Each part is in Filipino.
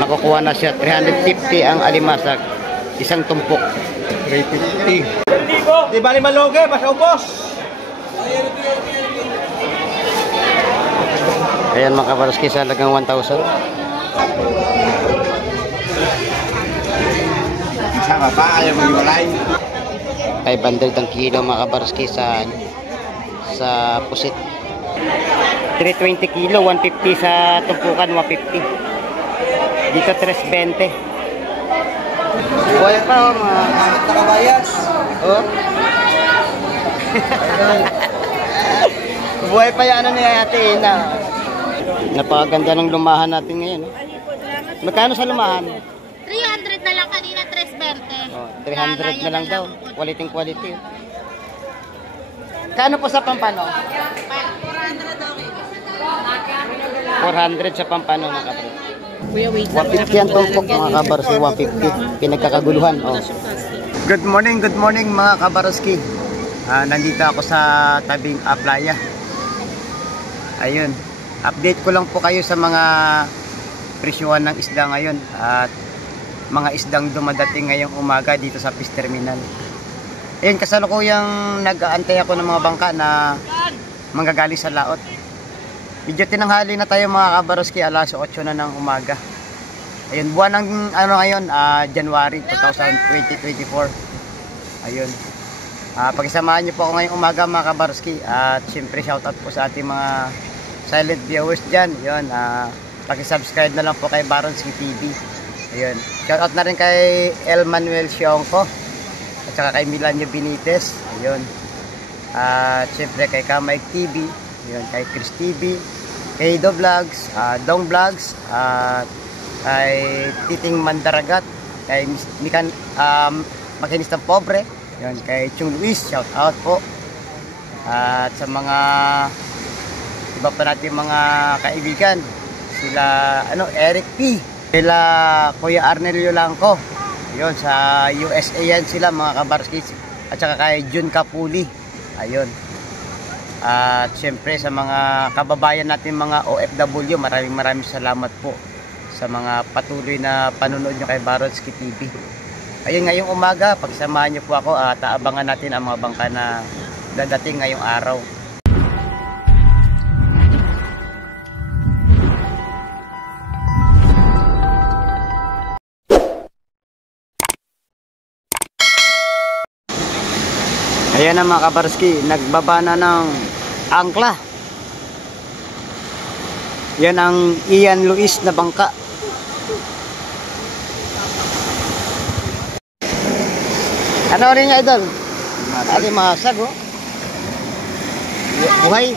Nakukuha na siya. 350 ang alimasag. Isang tumpok. 350. Di ba ni Maloge? Basta ubos. Ayan mga kabaroski, sa halagang 1,000. Sama pa, ayaw mag-iwalay. 500 ang kilo mga kabaroski sa pusit. 320 kilo, 150 sa tumpukan, 150. Dito 320. Buhay pa mga Nakabayas. oh. Buhay pa yan ni Ate Ina. Napakaganda ng lumahan natin ngayon. Magkano sa lumahan? 300 na lang kanina, 320. Oh, 300 na lang daw. Quality quality. Kano po sa Pampano? 400 sa Pampano mga kapatid. Kuya, wait 150 ang tumpok mga kabaroski, 150. Pinagkakaguluhan. Oh. Good morning mga kabaroski. Nandito ako sa tabing playa. Ayun. Update ko lang po kayo sa mga presyuhan ng isda ngayon at mga isdang dumadating ngayong umaga dito sa Fish Terminal. Ayun, kasalukuyang nag-aantay ako ng mga bangka na manggagaling sa laot. Medyo tinanghali na tayo mga kabaroski, alas 8 na ng umaga. Ayun, buwan ng ngayon, January 2024. Ayun. Pakisamahan niyo po ako ngayong umaga mga kabaroski at syempre shoutout po sa ating mga silent viewers dyan. Ayun, pakisubscribe na lang po kay Barons TV. Ayun. Shoutout na rin kay El Manuel Sionco at saka kay Milanio Benitez. Ayun. At syempre kay Kamay TV. Ayun, kay Chris TV, kay Do Vlogs, Dong Vlogs, at kay Titing Mandaragat, kay Mikan Makinistang Pobre, ayun, kay Chung Luis, shout out po. At sa mga iba pa natin mga kaibigan, sila Eric P, sila Kuya Arnel Yolangco, ayun, sa USA yan sila mga kabarski, at saka kay Jun Kapuli. Ayun. At syempre sa mga kababayan natin mga OFW, maraming salamat po sa mga patuloy na panonood nyo kay Barons TV. Ayun, ngayong umaga, pagsamahan nyo po ako at aabangan natin ang mga bangka na dadating ngayong araw. Ayan na mga kabarski, nagbaba na ng angkla. Yan ang Ian Luis na bangka. Ano rin nga idol? Alimasag oh. Buhay.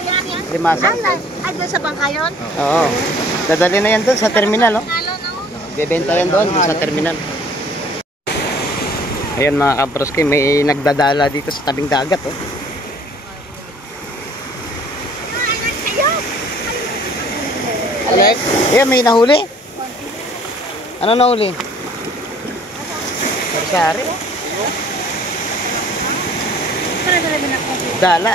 Alimasag. Ay, doon sa bangka yun? Oo. Dadali na yan doon sa terminal oh. Bebenta yan doon sa terminal. Ayan mga kabarski, may nagdadala dito sa tabing dagat oh. Alex? Ayan, may nahuli. Ano nahuli? Sari-sari. Dala.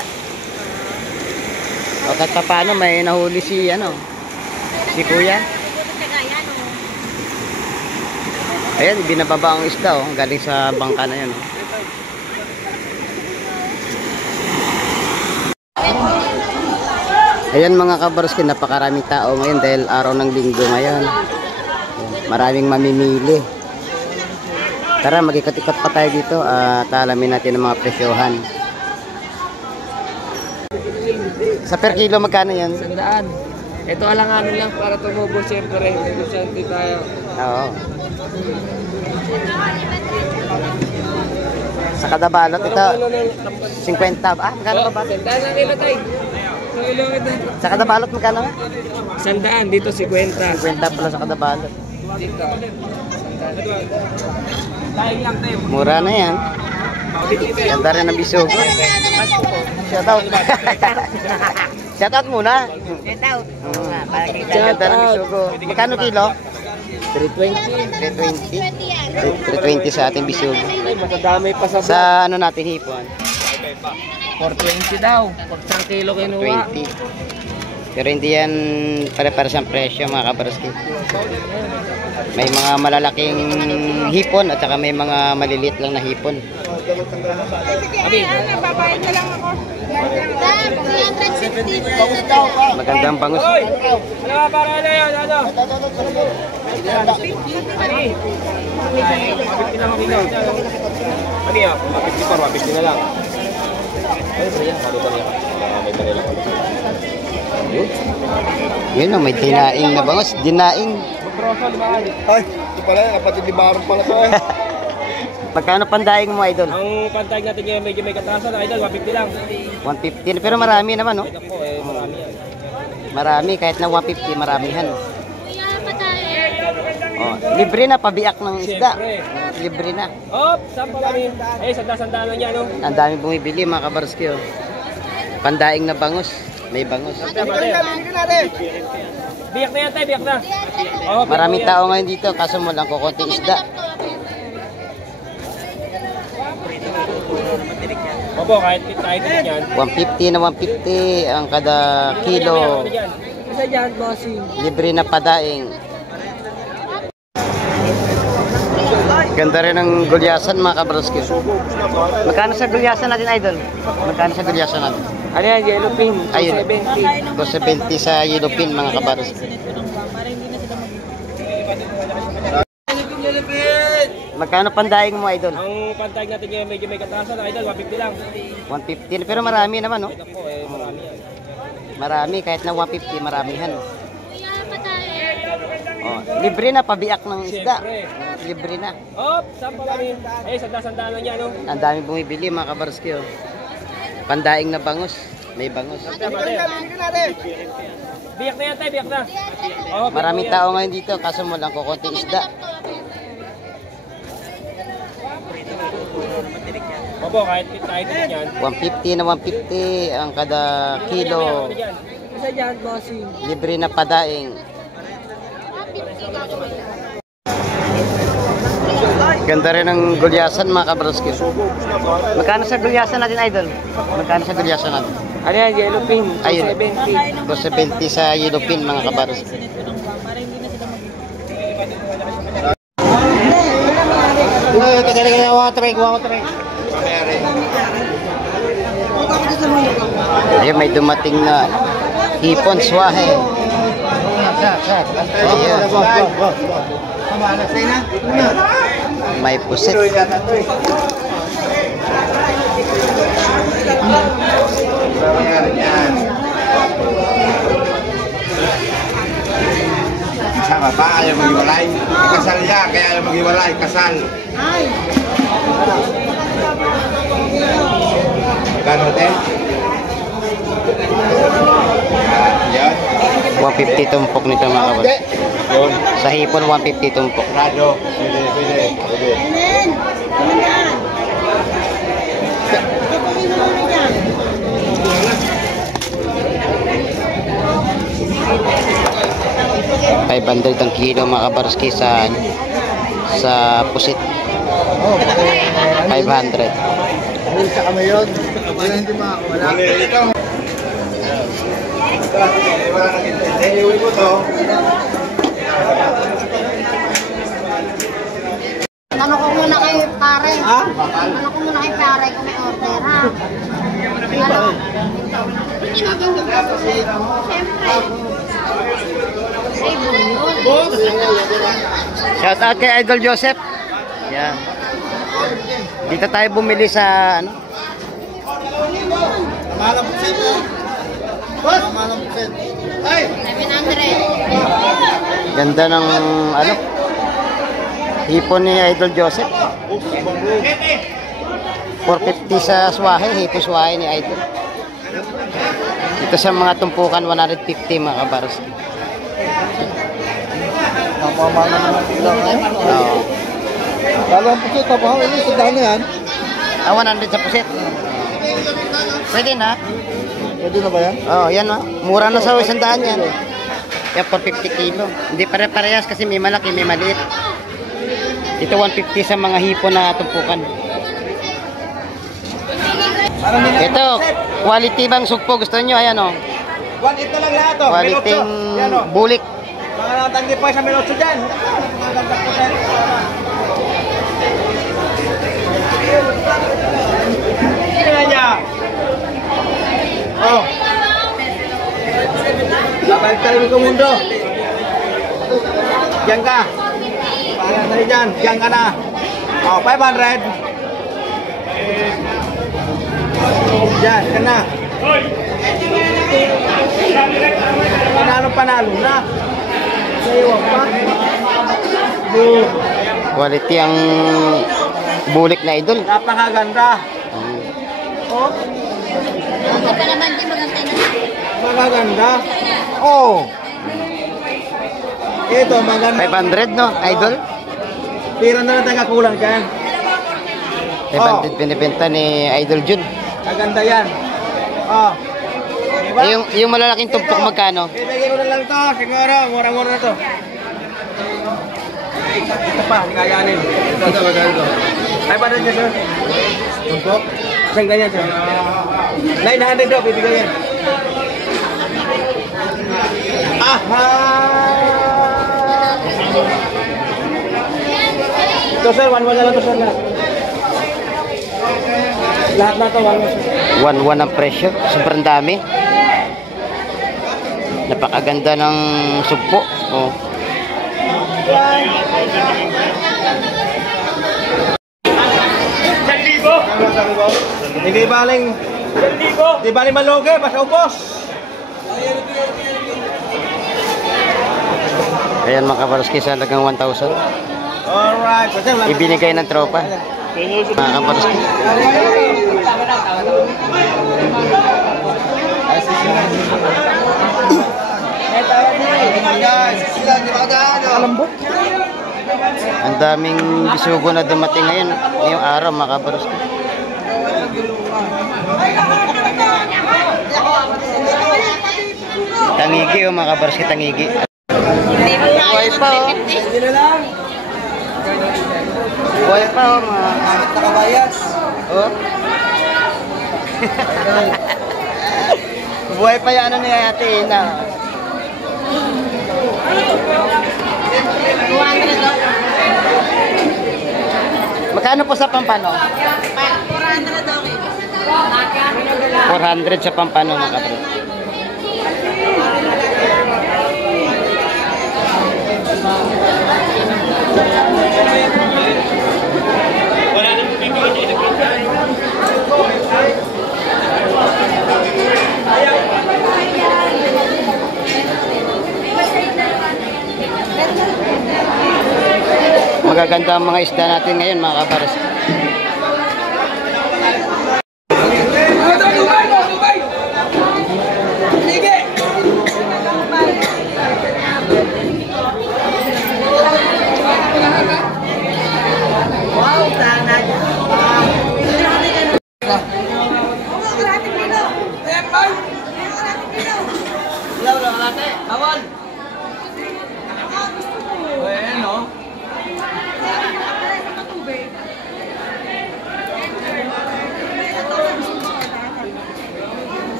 O kahit pa paano may nahuli si si Kuya. Ayan, binababa ang isda oh, galing sa bangka na yan oh. Ayan mga kabarski, napakaraming tao ngayon dahil araw ng linggo ngayon. Ayan, maraming mamimili. Tara, mag-ikot-ikot pa tayo dito at alamin natin ang mga presyohan. Sa per kilo magkano yan? 100. Ito alanganin lang para tumubo siyempre. Hindi tayo. Oo. Sa kada balot ito 50. Magkano ba? 100 ang kilo tayo. Sa kada balot magkano nga? 100 dito 50. 50 pala sa kada balot. Dito. Mura na yan. Ganda rin ang bisugo. Shoutout. Shoutout muna. Shoutout. Ganda rin ang bisugo. Magkano kilo? 320. 320 sa ating bisugo. Ay, matadamay pa sa Sa ano natin hipon? 420 daw. Pag 1 kilo kinuha. 20. Pero hindi yan pare-pares ang presyo mga kabaroski. May mga malalaking hipon at saka may mga maliliit lang na hipon. Babayad na lang ako. 360. Magandang bangus. Ano ba para na yun? Ano? Ano yan? 150 na lang. Ay, yan. May kanila. Yun o, may dinaing na bangus. Dinaing. Ay, ito pala, kapatid ni Baron pala to eh. Magkano pandaing mo, idol? Ang pantay natin yung medyo may katasan, idol, 150 lang. 150. Pero marami naman, no? Ito po, marami yan. Marami, kahit na 150, maramihan. Oh, libre na pabiak ng isda. Libre na. Hop, saan pa kami? Eh, sanda-sandaan lang yan, no? Ang dami bumibili, mga kabarski, oh. Pandaing na bangus. May bangus. Biyak na yan, tayo, biyak na. Oh, Maraming tao ngayon dito, kaso mo lang kukunting isda. Opo, kahit din yan. 150 na 150 ang kada kilo. Isa dyan, bossing. Libre na padaing. Ganda rin ng gulyasan, mga kabarski. Magkano sa gulyasan natin, idol? Magkano sa gulyasan natin? Ano yan, yellow pin, Ayun. 270. 270 sa yellow pin, mga kabarski. Magkano pandaing mo, idol? Ang pantay natin yung medyo may katasan, idol, 150 lang. 150. Pero marami naman, no? Ito po, marami yan. Marami, kahit na 150, maramihan. Oh, libre na pabiak ng isda. Libre na. Hop, saan pa kami? Eh, sanda-sandaan lang yan, no? Ang dami bumibili, mga kabarski, oh. Pandaing na bangus. May bangus. Biyak na yan, tayo, biyak na. Oh, Maraming tao ngayon dito, kaso mo lang kukunting isda. Opo, kahit din yan. 150 na 150 ang kada kilo. Isa dyan, bossing. Libre na padaing. Ganda rin ng gulyasan, mga kabarski. Magkano sa gulyasan natin, idol? Magkano sa gulyasan natin? Ano yan, yellow pin, Ayun. 270. 270 sa yellow pin, mga kabarski. Ayun, may dumating na hipon swahe. Ayun. May pusit. Sama pa, ayaw maghiwalay. Kasal niya, kaya ayaw maghiwalay. Kasal. Gano'n, te? Yan. 150 tumpok nito, mga kabarski. Yun. Sa hipon, 150 tumpok. Rado. Pwede. $500 ang kilo, mga kabarski, sa pusit. 500. Sa kami yun. Hindi makakawala. Iuwi mo to. Ano ko muna kay pare? Ha? Ano ko muna kay pare kung may order, ha? Ano? Siyempre. Ay, yun. Shout out kay Idol Joseph. Yan. Dito tayo bumili sa ano? Malang puksit mo. Malang puksit. Ay! 700. Ganda ng ano? Hipon ni Idol Joseph. 450 sa swahe, hipon swahe ni Idol. Dito sa mga tumpukan 150, mga kabarski. Napamana naman lang eh. Oo. Malang puksit, tapos ini sa dami yan. 100 sa pusit. Pwede na. Pwede na ba yan? Oh, yan oh. Mura na sa 100 yan. Yan 450 kilo. Hindi pare-parehas kasi may malaki, may maliit. Ito 150 sa mga hipon na tumpukan. Ito, quality bang sugpo. Gusto nyo? Ayan oh. 1.8 na lang lahat to. Qualiting Yan o. bulik. Mga natanggi pa sa 1.8 dyan. Mga ganda po tayo. Tingnan niya. Oh. Babalik tayo ko mundo. Diyan ka. Parang tayo dyan. Diyan ka na. Oh, 500. Diyan, ka na. Panalo na. Sa'yo pa. Quality ang bulik na idol. Napakaganda. Oh. Ito pa naman din maganda na. Magaganda. Oh. Ito, maganda. 500 no, idol? Pira na lang tayo kulang dyan. 500 binibenta ni Idol Jun. Maganda yan. Oh. Diba? Yung malalaking tumpok magkano? Ibigay ko na lang to. Siguro, mura-mura na to. Ito pa, hindi kayanin. Ito, magkano to? 500 niya, sir. Tumpok? Isang ganyan, sir. 900 daw, bibigay yan. Aha! Ito, sir. 1-1 na lang to, sir. Lahat na to, 1-1. 1-1 ang presyo. Sobrang dami. Napakaganda ng sugpo. Oh. Hindi baling malugi, basta ubos. Ayan mga kabaroski sa halagang 1,000. Alright. Ibinigay ng tropa. Mga kabaroski. Ang daming bisugo na dumating ngayon. Ngayong araw mga kabaroski. Tangigi o mga kabaroski, tangigi. Buhay pa o. Buhay pa o mga. Nakabayas. Oh. Buhay pa yung ano ni Ate Ina. 200 Magkano po sa pampano? 400 daw. 400 sa pampano mga kapatid. Magaganda ang mga isda natin ngayon mga kabaros.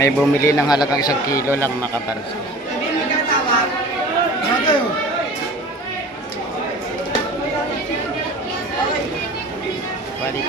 May bumili ng halagang 1 kilo lang mga kabaros. Wala.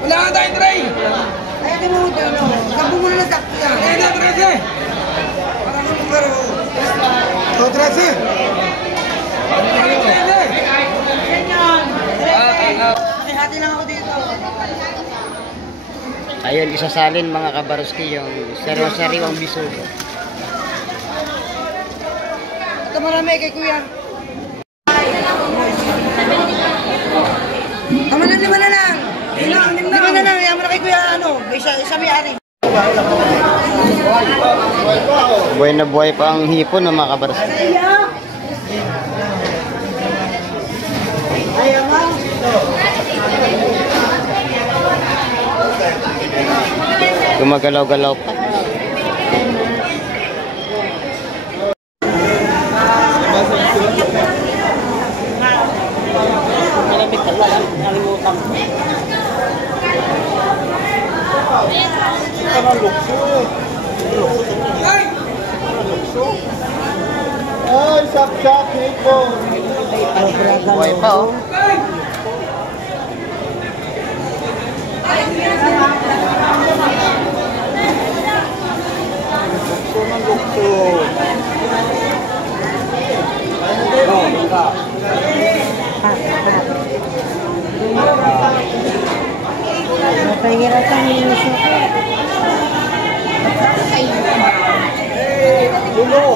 Wala nga tayong tray! Ayaw mo ito, no? Sabi mo na sakto yan. Ayaw na, 13! Parang ito pero... Ito, 13! Hati lang ako dito. Ayun, isasalin mga kabaroski yung sariwang bisugo. Ito marami kay kuya. Tama na, 5 na lang. 5 na lang, yaman na kay kuya, ano, isa may ari. Buhay na buhay pa ang hipon ng mga kabaroski. Gumagalaw-galaw pa. Ay, sak-sak, Nico. Buhay pa oh. Napahirapan yung iso ko. Dulo.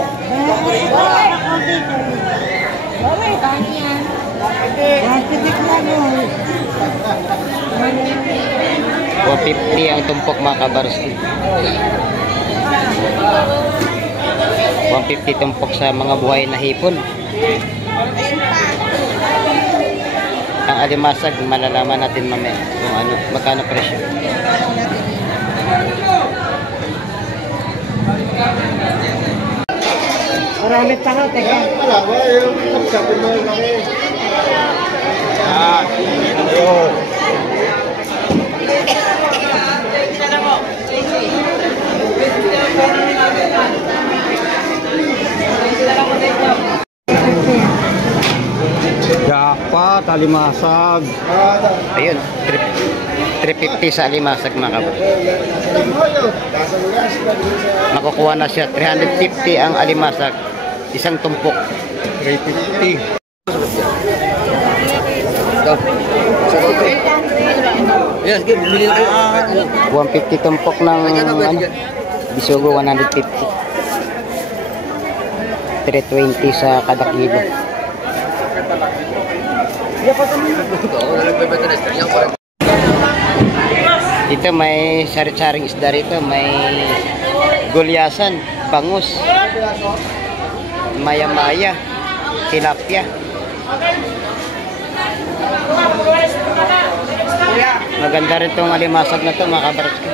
Okay, kanya yan. Makitik na mo. 150 ang tumpok mga kabarski. 150 tumpok sa mga buhay na hipon. Ang alimasag, malalaman natin mamaya kung ano, magkano presyo. Marami pa nga, teka. Wala, yung sak-sak mo laki. Ah, ayun. Jackpot, alimasag. Ayun, 350 sa alimasag mga kabar. Makukuha na siya, 350 ang alimasag. Isang tumpok, 350. 150 tumpok ng ano, bisugo, 150. 320 sa kada kilo. Dito may sari-saring isda rito, may gulyasan, bangus, maya-maya, tilapia. Maganda rin tong alimasag na to mga kabarski.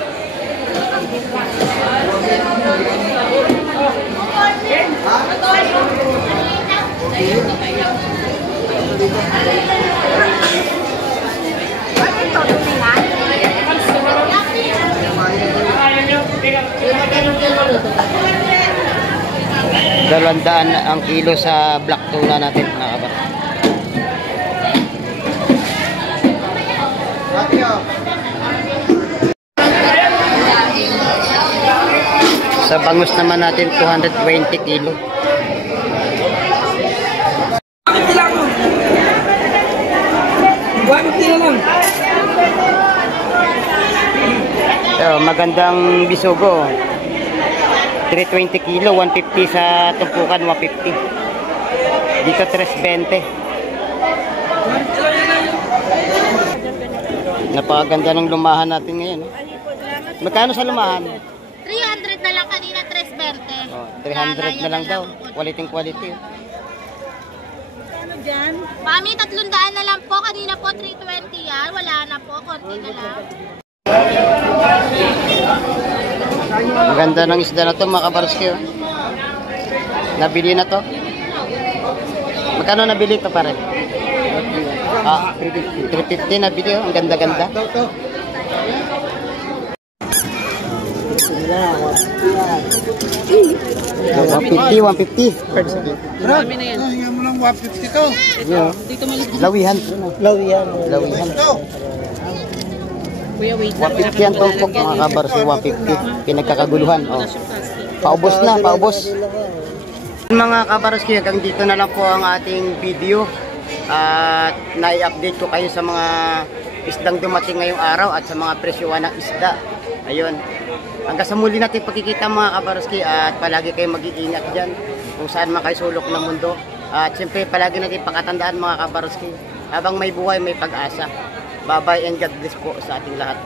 Dalandaan ang kilo sa black tuna natin mga kabar. Sa bangus naman natin 220 kilo. So, magandang bisugo. 320 kilo, 150 sa tumpukan, 150. Dito 320. Napakaganda ng lumahan natin ngayon. Magkano sa lumahan? 300 na lang kanina, 320. Oh, 300 na lang daw. Quality. Ano dyan? Mami, 300 na lang po. Kanina po 320 yan. Wala na po. Konti na lang. Ang ganda ng isda na to mga kabarski. Oh. Nabili na to. Magkano nabili to pare? 350 nabili. Oh. Ang ganda-ganda. 150. Marami na yan. Hingyan mo lang 150 to. Yeah. Lawihan. Kuya, wait 150 yan tumpok mga kabarski. 150. Pinagkakaguluhan. Oh. Paubos na, paubos. Mga kabarski, hanggang dito na lang po ang ating video. At nai-update ko kayo sa mga isdang dumating ngayong araw at sa mga presyohan ng isda. Ayun. Hanggang sa muli natin pagkikita mga kabarski at palagi kayong mag-iingat dyan kung saan man kayo sulok ng mundo. At siyempre palagi natin pakatandaan mga kabarski, habang may buhay may pag-asa. Bye-bye and God bless po sa ating lahat.